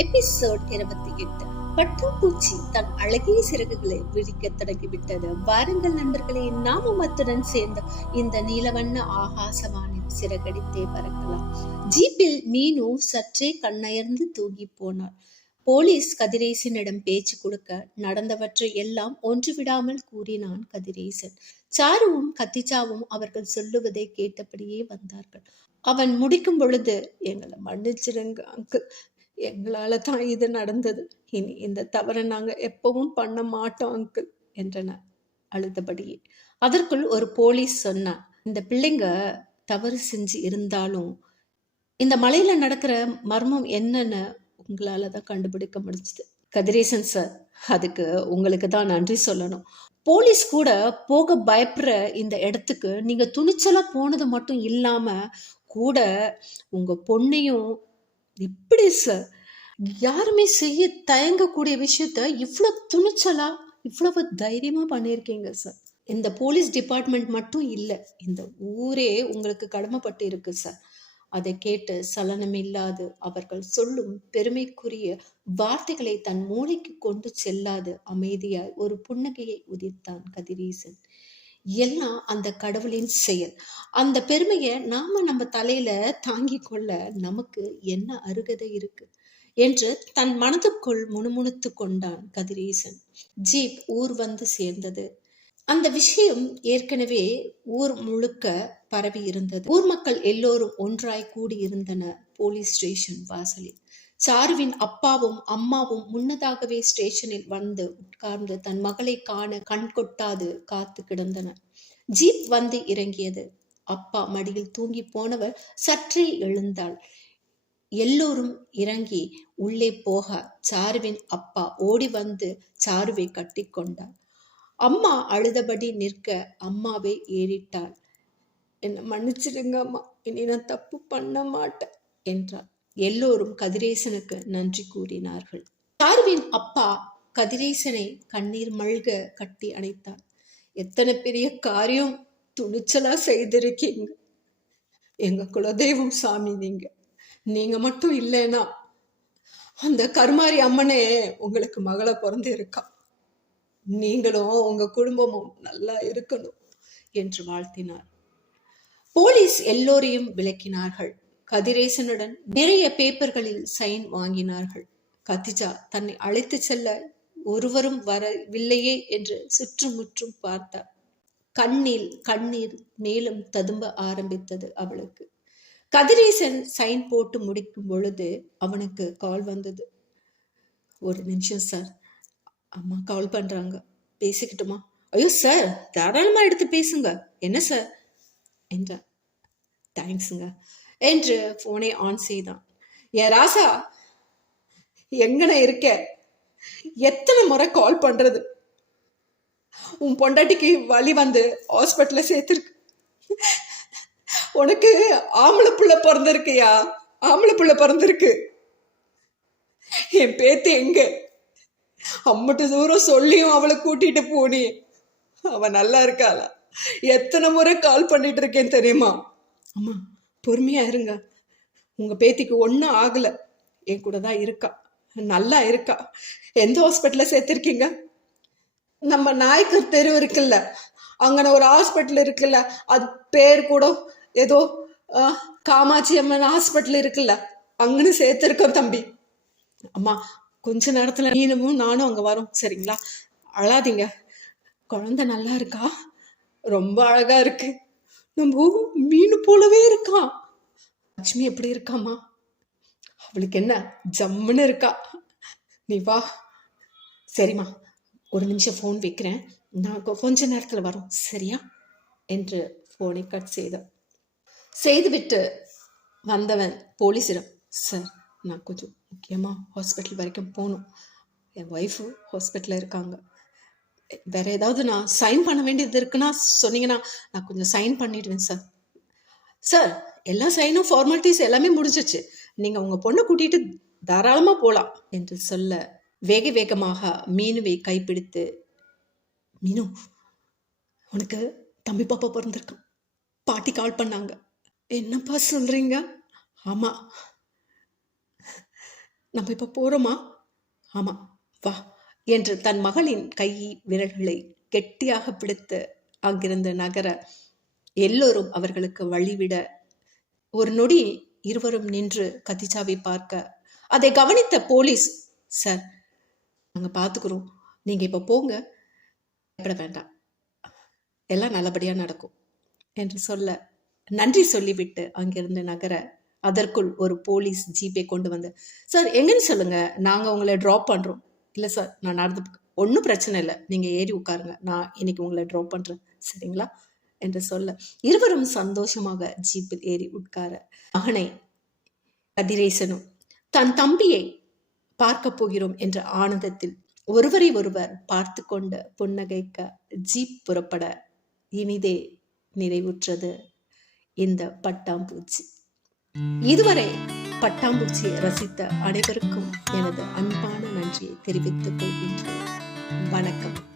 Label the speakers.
Speaker 1: Episode இருபத்தி எட்டு. பட்டாம்பூச்சி தன் அழகிய சிறகுகளை விரிக்க தொடங்கிவிட்டது. வாருங்கள் நண்பர்களே நாமும் அத்துடன் சேர்ந்து இந்த நீலவண்ண ஆகாசவானில் சிறகடித்தே பறக்கலாம். ஜீப்பில் மீனு சற்றே கண்ணயர்ந்து தூங்கி போனாள். போலீஸ் கதிரேசனிடம் பேச்சு கொடுக்க நடந்தவற்றை எல்லாம் ஒன்று விடாமல் கூறினான் கதிரேசன். சாருவும் கத்திச்சாவும் அவர்கள் சொல்லுவதை கேட்டபடியே வந்தார்கள். அவன் முடிக்கும் பொழுது எங்களை மன்னிச்சிருங்க அங்கு எங்களால தான் இது நடந்தது. இனி இந்த தவறை நாங்கள் எப்பவும் பண்ண மாட்டோம் அங்கிள் என்றனர் அழுதபடியே. அதற்குள் ஒரு போலீஸ் சொன்னான் இந்த பிள்ளைங்க தவறு செஞ்சு இருந்தாலும் இந்த மலையில நடக்கிற மர்மம் என்னன்னு உங்களால தான் கண்டுபிடிக்க முடிஞ்சது. கதிரேசன் சார் அதுக்கு உங்களுக்கு தான் நன்றி சொல்லணும். போலீஸ் கூட போக பயப்படுற இந்த இடத்துக்கு நீங்க துணிச்சலா போனது மட்டும் இல்லாம கூட உங்க பொண்ணையும் எப்படி சார் யாருமே செய்ய தயங்கக்கூடிய விஷயத்த இவ்வளோ துணிச்சலா இவ்வளவு தைரியமா பண்ணியிருக்கீங்க சார் இந்த போலீஸ் டிபார்ட்மெண்ட் மட்டும் இல்லை இந்த ஊரே உங்களுக்கு கடமைப்பட்டு இருக்கு சார் அதை கேட்டு சலனமில்லாது அவர்கள் சொல்லும் பெருமைக்குரிய வார்த்தைகளை தன் மூளைக்கு கொண்டு செல்லாது அமைதியாய் ஒரு புன்னகையை உதிர்த்தான் கதிரீசன். எல்லாம் அந்த கடவுளின் செயல்? அந்த பெருமையை நாம நம்ம தலையில தாங்கி கொள்ள நமக்கு என்ன அருகதை இருக்கு? என்று தன் மனதுக்குள் முணுமுணுத்து கொண்டான் கதிரேசன். ஜீப் ஊர் வந்து சேர்ந்தது. அந்த விஷயம் ஏற்கனவே ஊர் முழுக்க பரவி இருந்தது. ஊர் மக்கள் எல்லோரும் ஒன்றாய் கூடியிருந்தனர் போலீஸ் ஸ்டேஷன் வாசலில். சாருவின் அப்பாவும் அம்மாவும் முன்னதாகவே ஸ்டேஷனில் வந்து உட்கார்ந்து தன் மகளை காண கண் கொட்டாது காத்து கிடந்தனர். ஜீப் வந்து இறங்கியது. அப்பா மடியில் தூங்கி போனவர் சற்றே எழுந்தாள். எல்லோரும் இறங்கி உள்ளே போக சாருவின் அப்பா ஓடி வந்து சாருவை கட்டி கொண்டார். அம்மா அழுதபடி நிற்க அம்மாவை ஏறிட்டாள். என்னை மன்னிச்சிடுங்க அம்மா இனி நான் தப்பு பண்ண மாட்டேன் என்றார் எல்லோரும் கதிரேசனுக்கு நன்றி கூறினார்கள். சாருவின் அப்பா கதிரேசனை கண்ணீர் மல்க கட்டி அணைத்தார். எத்தனை பெரிய காரியம் துணிச்சலா செய்திருக்கீங்க. எங்க குலதெய்வம் சாமி நீங்க. நீங்க மட்டும் இல்லைன்னா அந்த கருமாரி அம்மனே உங்களுக்கு மகளை பிறந்து இருக்கா நீங்களும் உங்க குடும்பமும் நல்லா இருக்கணும் என்று வாழ்த்தினார். போலீஸ் எல்லோரையும் விளக்கினார்கள். கதிரேசனுடன் நிறைய பேப்பர்களில் சைன் வாங்கினார்கள். கதிஜா தன்னை அழைத்து செல்ல ஒருவரும் வரவில்லையே என்று சுற்றுமுற்றும் பார்த்தார். கண்ணில் கண்ணீர் மேலும் ததும்ப ஆரம்பித்தது அவளுக்கு. கதிரேசன் சைன் போட்டு முடிக்கும் பொழுது அவனுக்கு கால் வந்தது. ஒரு நிமிஷம் சார். அம்மா கால் பண்றாங்க. பேசிக்கிட்டுமா. ஐயோ சார் தாராளமா எடுத்து பேசுங்க. என்ன சார் என்றான் தேங்க்ஸுங்க என்று போனை ஆன் செய்தான். என் ராசா எங்கன இருக்க? எத்தனை முறை கால் பண்றது? உன் பொண்டாட்டிக்கு வழி வந்து ஹாஸ்பிட்டலில் சேர்த்துருக்கு. உனக்கு ஆம்பளை புள்ள பிறந்திருக்கியா? ஆம்பளை புள்ள பிறந்திருக்கு. என் பேத்து எங்க? அம்மட்டு தூரம் சொல்லியும் அவளை கூட்டிட்டு போனி. அவ நல்லா இருக்காளா? எத்தனை முறை கால் பண்ணிட்டு இருக்கேன் தெரியுமா? அம்மா பொறுமையா இருங்க. உங்க பேத்திக்கு ஒன்றும் ஆகல. என் கூட தான் இருக்கா. நல்லா இருக்கா. எந்த ஹாஸ்பிட்டல சேர்த்திருக்கீங்க? நம்ம நாய்க்கர் தெரு இருக்குல்ல. அங்கன ஒரு ஹாஸ்பிட்டல் இருக்குல்ல. அது பேர் கூட ஏதோ அஹ், காமாட்சி அம்மன் ஹாஸ்பிட்டல் இருக்குல்ல. அங்கன்னு சேர்த்துருக்கோம் தம்பி. அம்மா கொஞ்ச நேரத்துல நீனமும் நானும் அங்க வரோம் சரிங்களா? அழாதீங்க. குழந்தை நல்லா இருக்கா? ரொம்ப அழகா இருக்கு. நம்ம மீன் போலவே இருக்கா? லட்சுமி எப்படி இருக்காம்மா? அவளுக்கு என்ன? ஜம்முன்னு இருக்கா? நீ வா. சரிம்மா ஒரு நிமிஷம் ஃபோன் வைக்கிறேன். நான் கொஞ்ச நேரத்தில் வரோம் சரியா? என்று ஃபோனை கட் செய்தான். செய்துவிட்டு வந்தவன் போலீஸிடம் சார் நான் கொஞ்சம் முக்கியமாக ஹாஸ்பிட்டல் வரைக்கும் போகணும். என் ஒய்ஃபு ஹாஸ்பிட்டலில் இருக்காங்க. வேற ஏதாவது நான் சைன் பண்ண வேண்டியது இருக்குன்னா சொன்னீங்கன்னா நான் கொஞ்சம் சைன் பண்ணிடுவேன் சார் சார் எல்லா சைனும் ஃபார்மாலிட்டிஸ் எல்லாமே முடிஞ்சிச்சு நீங்கள் உங்கள் பொண்ணை கூட்டிகிட்டு தாராளமாக போகலாம் என்று சொல்ல வேக வேகமாக மீனுவை கைப்பிடித்து மீனு உனக்கு தம்பி பாப்பா பிறந்திருக்கான் பாட்டி கால் பண்ணாங்க. என்னப்பா சொல்கிறீங்க ஆமாம் நம்ம இப்போ போகிறோமா ஆமாம் வா என்று தன் மகளின் கை விரல்களை கெட்டியாக பிடித்து அங்கிருந்து நகர எல்லோரும் அவர்களுக்கு வழிவிட ஒரு நொடி இருவரும் நின்று கத்திச்சாவை பார்க்க அதை கவனித்த போலீஸ் சார் நாங்கள் பார்த்துக்குறோம் நீங்கள் இப்போ போங்க. பயப்பட வேண்டாம். எல்லாம் நல்லபடியாக நடக்கும். என்று சொல்ல நன்றி சொல்லிவிட்டு அங்கிருந்து நகர அதற்குள் ஒரு போலீஸ் ஜீப்பை கொண்டு வந்து சார் எங்கன்னு சொல்லுங்க. நாங்கள் உங்களை ட்ராப் பண்ணுறோம் இல்லை சார் நான் நடந்து ஒன்றும் பிரச்சனை இல்லை. நீங்கள் ஏறி உட்காருங்க. நான் இன்னைக்கு உங்களை ட்ராப் பண்ணுறேன் சரிங்களா? என்று சொல்ல இருவரும் சந்தோஷமாக ஜீப்பில் ஏறி உட்கார மகனை கதிரேசனும் தன் தம்பியை பார்க்க போகிறோம் என்ற ஆனந்தத்தில் ஒருவரை ஒருவர் பார்த்து கொண்டு புன்னகைக்க ஜீப் புறப்பட இனிதே நிறைவுற்றது. இந்த பட்டாம்பூச்சி. இதுவரை பட்டாம்பூச்சியை ரசித்த அனைவருக்கும் எனது அன்பான நன்றியை தெரிவித்துக் கொள்கின்றேன். வணக்கம்.